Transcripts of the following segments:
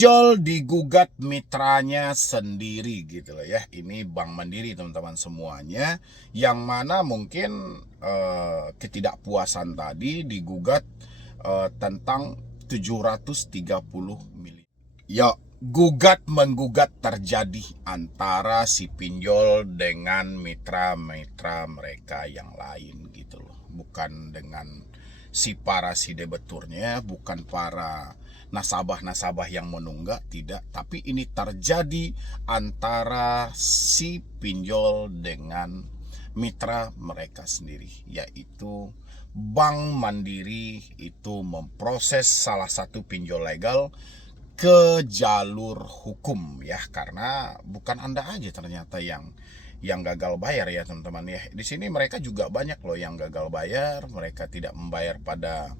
Pinjol digugat mitranya sendiri gitu loh ya. Ini Bank Mandiri teman-teman semuanya, yang mana mungkin ketidakpuasan tadi digugat tentang 730 miliar. Ya, gugat menggugat terjadi antara si pinjol dengan mitra-mitra mereka yang lain gitu loh. Bukan dengan si debeturnya, bukan para nasabah-nasabah yang menunggak, tidak, tapi ini terjadi antara si pinjol dengan mitra mereka sendiri, yaitu Bank Mandiri itu memproses salah satu pinjol legal ke jalur hukum ya, karena bukan Anda aja ternyata yang gagal bayar ya teman-teman ya. Di sini mereka juga banyak loh yang gagal bayar, mereka tidak membayar pada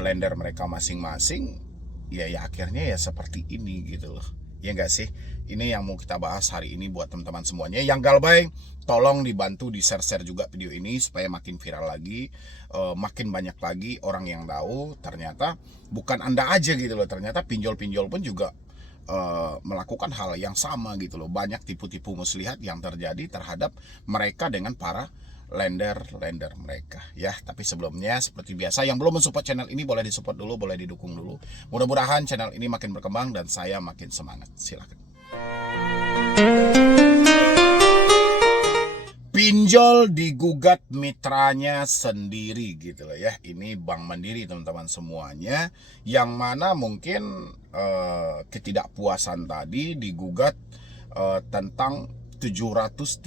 lender mereka masing-masing. Ya akhirnya ya seperti ini gitu loh. Ya enggak sih? Ini yang mau kita bahas hari ini buat teman-teman semuanya. Yang galbay, tolong dibantu di-share juga video ini supaya makin viral lagi, makin banyak lagi orang yang tahu ternyata bukan Anda aja gitu loh. Ternyata pinjol-pinjol pun juga melakukan hal yang sama gitu loh. Banyak tipu-tipu muslihat yang terjadi terhadap mereka dengan para lender mereka ya. Tapi sebelumnya seperti biasa, yang belum mensupport channel ini boleh disupport dulu, boleh didukung dulu. Mudah-mudahan channel ini makin berkembang dan saya makin semangat. Silakan. Pinjol digugat mitranya sendiri gitu loh ya. Ini Bank Mandiri teman-teman semuanya, yang mana mungkin ketidakpuasan tadi digugat tentang 730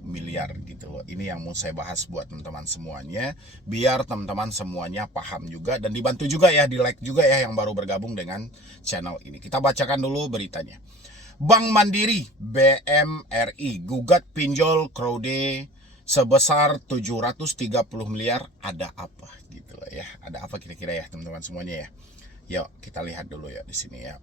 miliar gitu loh. Ini yang mau saya bahas buat teman-teman semuanya, biar teman-teman semuanya paham juga dan dibantu juga ya, di like juga ya yang baru bergabung dengan channel ini. Kita bacakan dulu beritanya. Bank Mandiri BMRI gugat pinjol Krode sebesar 730 miliar. Ada apa gitu loh ya. Ada apa kira-kira ya teman-teman semuanya ya. Yuk kita lihat dulu ya di sini ya.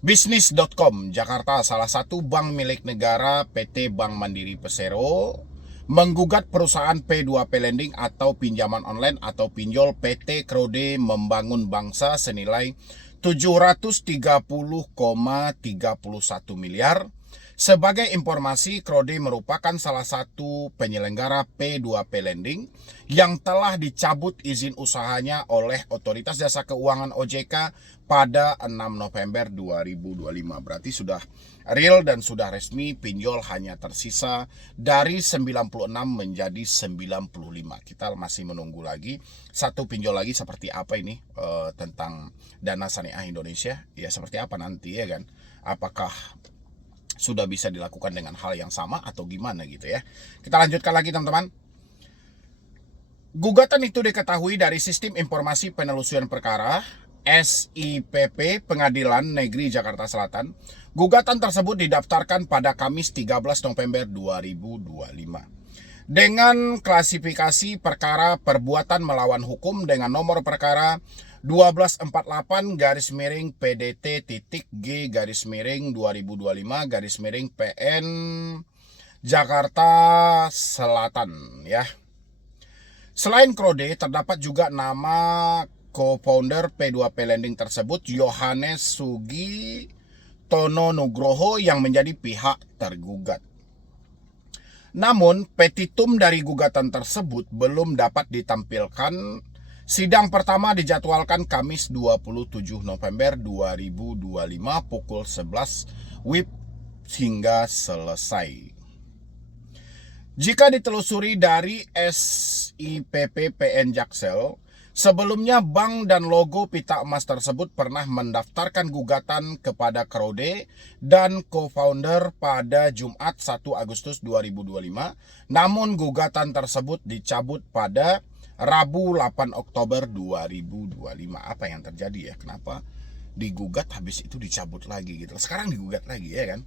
Bisnis.com Jakarta, salah satu bank milik negara PT Bank Mandiri Persero, menggugat perusahaan P2P Lending atau pinjaman online atau pinjol PT Krode Membangun Bangsa senilai 730,31 miliar. Sebagai informasi, Krode merupakan salah satu penyelenggara P2P Lending yang telah dicabut izin usahanya oleh Otoritas Jasa Keuangan OJK pada 6 November 2025. Berarti sudah real dan sudah resmi, pinjol hanya tersisa dari 96 menjadi 95. Kita masih menunggu lagi satu pinjol lagi seperti apa ini tentang Dana Syariah Indonesia. Ya seperti apa nanti ya kan. Apakah sudah bisa dilakukan dengan hal yang sama atau gimana gitu ya. Kita lanjutkan lagi teman-teman. Gugatan itu diketahui dari Sistem Informasi Penelusuran Perkara SIPP Pengadilan Negeri Jakarta Selatan. Gugatan tersebut didaftarkan pada Kamis 13 November 2025. Dengan klasifikasi perkara perbuatan melawan hukum dengan nomor perkara 1248-G-G-2025-PN Jakarta Selatan ya. Selain Krode, terdapat juga nama co-founder P2P Lending tersebut, Yohanes Sugi Tono Nugroho, yang menjadi pihak tergugat. Namun, petitum dari gugatan tersebut belum dapat ditampilkan. Sidang pertama dijadwalkan Kamis 27 November 2025 pukul 11 WIB hingga selesai. Jika ditelusuri dari SIPP PN Jaksel, sebelumnya bank dan logo pita emas tersebut pernah mendaftarkan gugatan kepada Krode dan co-founder pada Jumat 1 Agustus 2025. Namun gugatan tersebut dicabut pada Rabu 8 Oktober 2025. Apa yang terjadi ya? Kenapa digugat habis itu dicabut lagi gitu? Sekarang digugat lagi ya kan?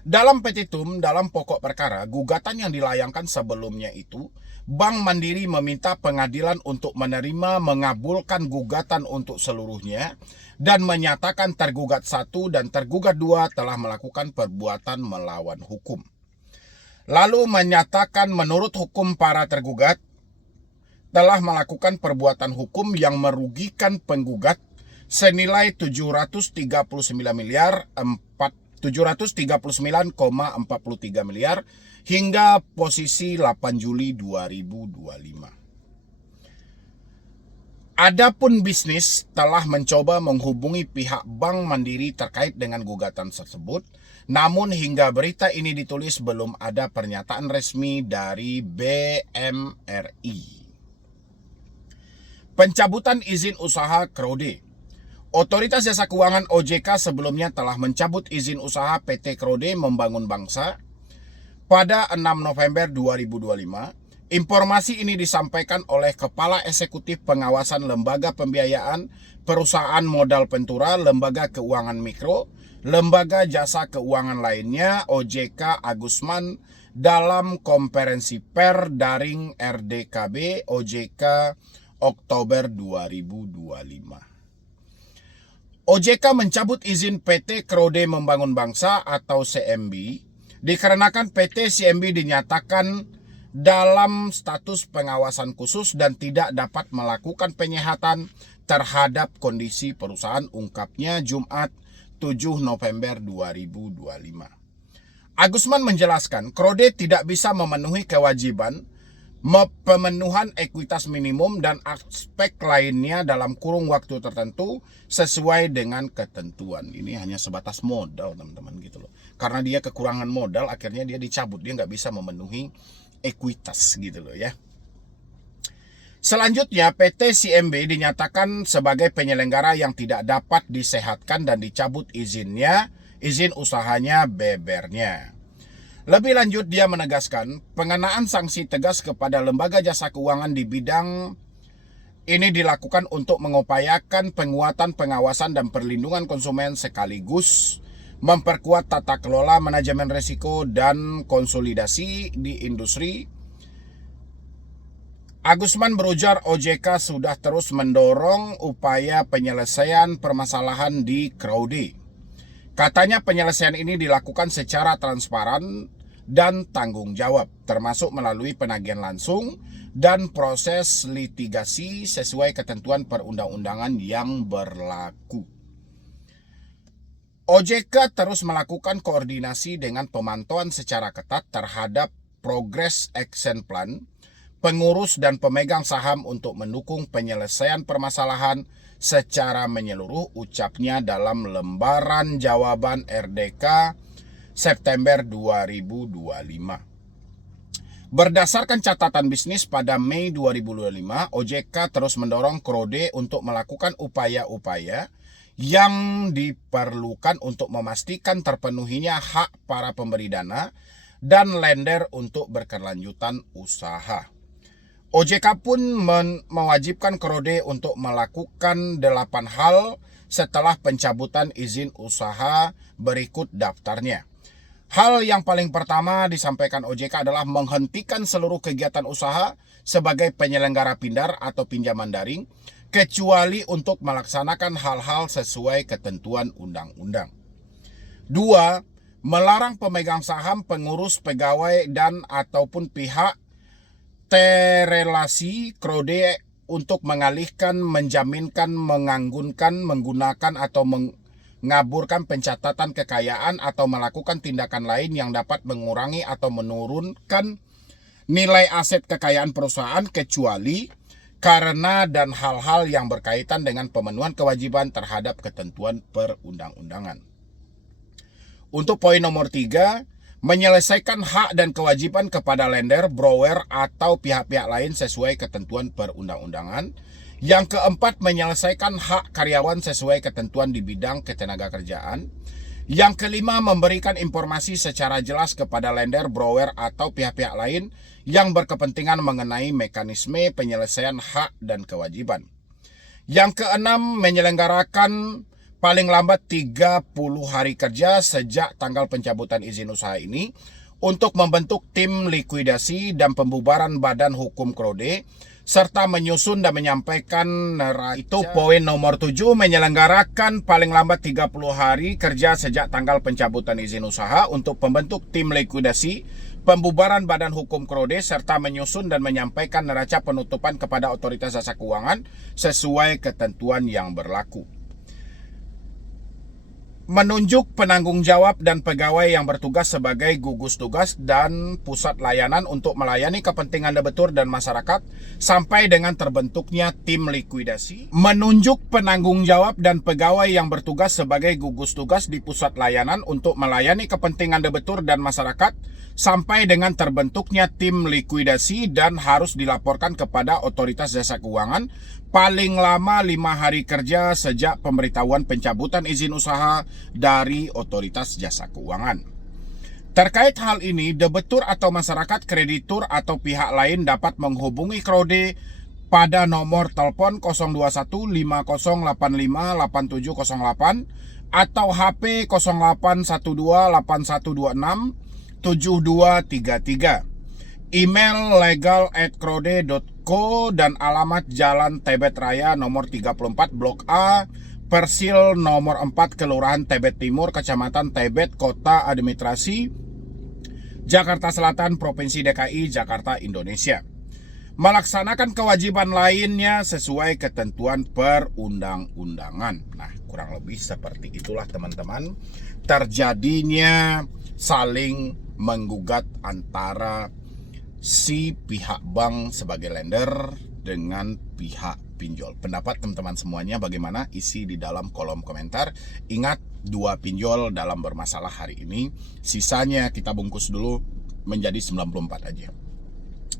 Dalam petitum, dalam pokok perkara, gugatan yang dilayangkan sebelumnya itu, Bank Mandiri meminta pengadilan untuk menerima mengabulkan gugatan untuk seluruhnya dan menyatakan tergugat 1 dan tergugat 2 telah melakukan perbuatan melawan hukum. Lalu menyatakan menurut hukum para tergugat telah melakukan perbuatan hukum yang merugikan penggugat senilai 739,43 miliar hingga posisi 8 Juli 2025. Adapun bisnis telah mencoba menghubungi pihak Bank Mandiri terkait dengan gugatan tersebut, namun hingga berita ini ditulis belum ada pernyataan resmi dari BMRI. Pencabutan izin usaha Krode. Otoritas Jasa Keuangan OJK sebelumnya telah mencabut izin usaha PT Krode Membangun Bangsa pada 6 November 2025. Informasi ini disampaikan oleh Kepala Eksekutif Pengawasan Lembaga Pembiayaan Perusahaan Modal Ventura, Lembaga Keuangan Mikro, Lembaga Jasa Keuangan lainnya OJK Agusman dalam konferensi pers daring RDKB OJK Oktober 2025. OJK mencabut izin PT Krode Membangun Bangsa atau CMB dikarenakan PT CMB dinyatakan dalam status pengawasan khusus dan tidak dapat melakukan penyehatan terhadap kondisi perusahaan, ungkapnya Jumat 7 November 2025. Agusman menjelaskan, Krode tidak bisa memenuhi kewajiban pemenuhan ekuitas minimum dan aspek lainnya dalam kurung waktu tertentu sesuai dengan ketentuan. Ini hanya sebatas modal, teman-teman, gitu loh. Karena dia kekurangan modal, akhirnya dia dicabut. Dia nggak bisa memenuhi ekuitas, gitu loh ya. Selanjutnya, PT CMB dinyatakan sebagai penyelenggara yang tidak dapat disehatkan dan dicabut izin usahanya bebernya. Lebih lanjut, dia menegaskan pengenaan sanksi tegas kepada lembaga jasa keuangan di bidang ini dilakukan untuk mengupayakan penguatan pengawasan dan perlindungan konsumen sekaligus memperkuat tata kelola manajemen risiko dan konsolidasi di industri. Agusman berujar OJK sudah terus mendorong upaya penyelesaian permasalahan di Krode. Katanya penyelesaian ini dilakukan secara transparan dan tanggung jawab, termasuk melalui penagihan langsung dan proses litigasi sesuai ketentuan perundang-undangan yang berlaku. OJK terus melakukan koordinasi dengan pemantauan secara ketat terhadap progres action plan, pengurus dan pemegang saham untuk mendukung penyelesaian permasalahan secara menyeluruh, ucapnya dalam lembaran jawaban RDK September 2025. Berdasarkan catatan bisnis pada Mei 2025, OJK terus mendorong Krode untuk melakukan upaya-upaya yang diperlukan untuk memastikan terpenuhinya hak para pemberi dana dan lender untuk berkelanjutan usaha. OJK pun mewajibkan Krode untuk melakukan 8 hal setelah pencabutan izin usaha, berikut daftarnya. Hal yang paling pertama disampaikan OJK adalah menghentikan seluruh kegiatan usaha sebagai penyelenggara pindar atau pinjaman daring, kecuali untuk melaksanakan hal-hal sesuai ketentuan undang-undang. 2. Melarang pemegang saham, pengurus, pegawai, dan ataupun pihak terelasi Krode untuk mengalihkan, menjaminkan, menganggunkan, menggunakan, atau mengaburkan pencatatan kekayaan atau melakukan tindakan lain yang dapat mengurangi atau menurunkan nilai aset kekayaan perusahaan kecuali karena dan hal-hal yang berkaitan dengan pemenuhan kewajiban terhadap ketentuan perundang-undangan. Untuk poin nomor 3, menyelesaikan hak dan kewajiban kepada lender, borrower, atau pihak-pihak lain sesuai ketentuan perundang-undangan. Yang keempat, menyelesaikan hak karyawan sesuai ketentuan di bidang ketenagakerjaan. Yang kelima, memberikan informasi secara jelas kepada lender, borrower, atau pihak-pihak lain yang berkepentingan mengenai mekanisme penyelesaian hak dan kewajiban. Yang keenam, menyelenggarakan paling lambat 30 hari kerja sejak tanggal pencabutan izin usaha ini untuk membentuk tim likuidasi dan pembubaran badan hukum Krode, serta menyusun dan menyampaikan itu poin nomor 7, menyelenggarakan paling lambat 30 hari kerja sejak tanggal pencabutan izin usaha untuk membentuk tim likuidasi, pembubaran badan hukum Krode, serta menyusun dan menyampaikan neraca penutupan kepada otoritas jasa keuangan sesuai ketentuan yang berlaku. menunjuk penanggung jawab dan pegawai yang bertugas sebagai gugus tugas dan pusat layanan untuk melayani kepentingan debitur dan masyarakat sampai dengan terbentuknya tim likuidasi. Menunjuk penanggung jawab dan pegawai yang bertugas sebagai gugus tugas di pusat layanan untuk melayani kepentingan debitur dan masyarakat sampai dengan terbentuknya tim likuidasi dan harus dilaporkan kepada Otoritas Jasa Keuangan paling lama 5 hari kerja sejak pemberitahuan pencabutan izin usaha dari Otoritas Jasa Keuangan. Terkait hal ini, debitur atau masyarakat, kreditur atau pihak lain dapat menghubungi Krode pada nomor telepon 021 5085 8708 atau HP 0812 8126 7233. Email legal@krode.co dan alamat Jalan Tebet Raya nomor 34 Blok A, Persil nomor 4, Kelurahan Tebet Timur, Kecamatan Tebet, Kota Administrasi Jakarta Selatan, Provinsi DKI Jakarta, Indonesia. Melaksanakan kewajiban lainnya sesuai ketentuan perundang-undangan. Nah, kurang lebih seperti itulah teman-teman terjadinya saling menggugat antara si pihak bank sebagai lender dengan pihak pinjol. Pendapat teman-teman semuanya bagaimana? Isi di dalam kolom komentar. Ingat, 2 pinjol dalam bermasalah hari ini. Sisanya kita bungkus dulu menjadi 94 aja.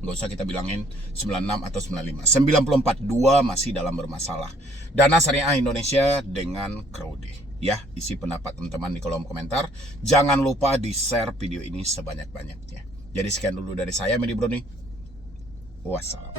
Nggak usah kita bilangin 96 atau 95. 94, 2 masih dalam bermasalah. Dana Syariah Indonesia dengan Krode. Ya, isi pendapat teman-teman di kolom komentar. Jangan lupa di-share video ini sebanyak-banyaknya. Jadi sekian dulu dari saya, Medi Broni. Wassalam.